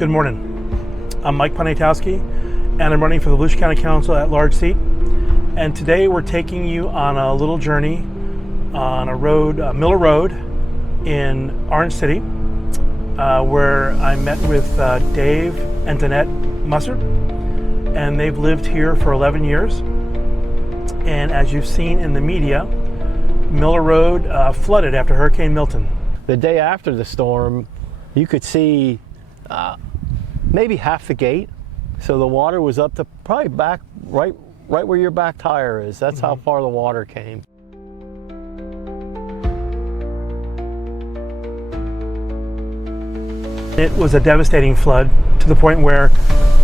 Good morning. I'm Mike Poniatowski, and I'm running for the Volusia County Council at large seat. And today we're taking you on a little journey on a road, Miller Road in Orange City, where I met with Dave and Danette Musser, and they've lived here for 11 years. And as you've seen in the media, Miller Road flooded after Hurricane Milton. The day after the storm, you could see maybe half the gate. So the water was up to probably back right where your back tire is. That's how far the water came. It was a devastating flood to the point where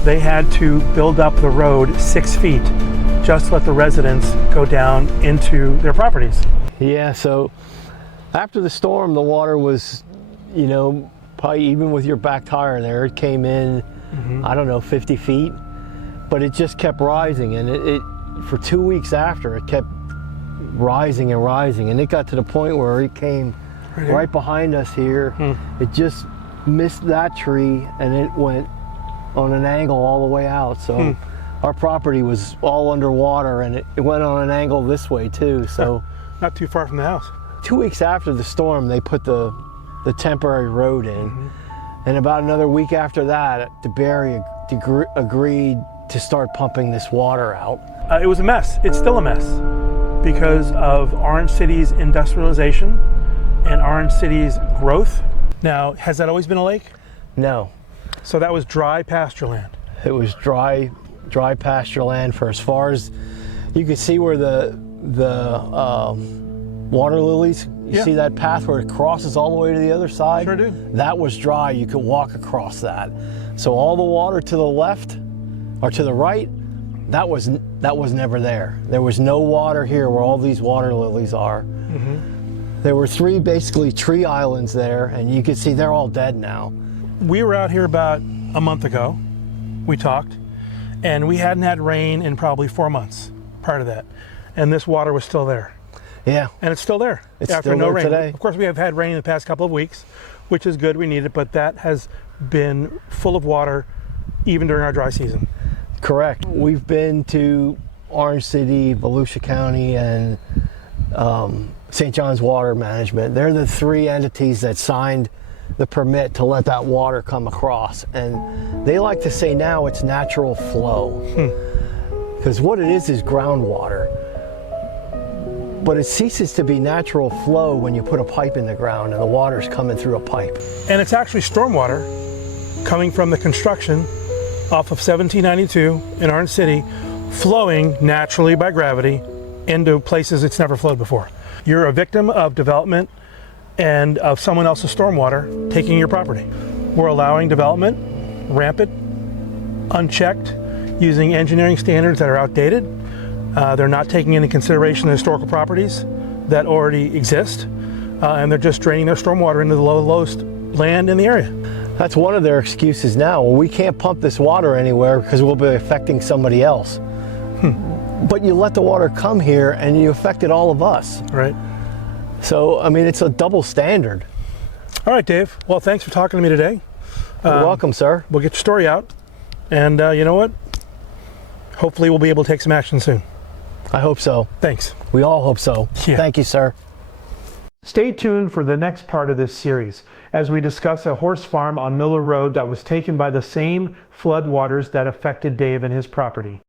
they had to build up the road 6 feet just to let the residents go down into their properties. Yeah, so after the storm, the water was, you know, probably even with your back tire there, it came in, I don't know, 50 feet, but it just kept rising. And it for 2 weeks after, it kept rising and rising. And it got to the point where it came right behind us here. It just missed that tree and it went on an angle all the way out. So our property was all underwater, and it went on an angle this way too. So not too far from the house. 2 weeks after the storm, they put the temporary road in. And about another week after that, DeBerry agreed to start pumping this water out. It was a mess. It's still a mess because of Orange City's industrialization and Orange City's growth. Now, has that always been a lake? No. So that was dry pasture land. It was dry pasture land for as far as you could see where the water lilies. You see that path where it crosses all the way to the other side? Sure do. That was dry. You could walk across that. So all the water to the left or to the right, that was never there. There was no water here where all these water lilies are. There were 3 basically tree islands there, and you could see they're all dead now. We were out here about a month ago. We talked, and we hadn't had rain in probably 4 months prior to that. And this water was still there. Yeah. And it's still there. It's after still no there rain. today. Of course, we have had rain in the past couple of weeks, which is good. We need it, but that has been full of water even during our dry season. Correct. We've been to Orange City, Volusia County, and St. John's Water Management. They're the 3 entities that signed the permit to let that water come across. And they like to say now it's natural flow. Because what it is groundwater. But it ceases to be natural flow when you put a pipe in the ground and the water's coming through a pipe. And it's actually stormwater coming from the construction off of 1792 in Orange City, flowing naturally by gravity into places it's never flowed before. You're a victim of development and of someone else's stormwater taking your property. We're allowing development rampant, unchecked, using engineering standards that are outdated. They're not taking into consideration the historical properties that already exist, and they're just draining their stormwater into the lowest land in the area. That's one of their excuses now. Well, we can't pump this water anywhere because we'll be affecting somebody else. But you let the water come here and you affected all of us. Right. So, I mean, it's a double standard. All right, Dave. Well, thanks for talking to me today. You're welcome, sir. We'll get your story out, and you know what? Hopefully we'll be able to take some action soon. I hope so. Thanks. We all hope so. Yeah. Thank you, sir. Stay tuned for the next part of this series as we discuss a horse farm on Miller Road that was taken by the same flood waters that affected Dave and his property.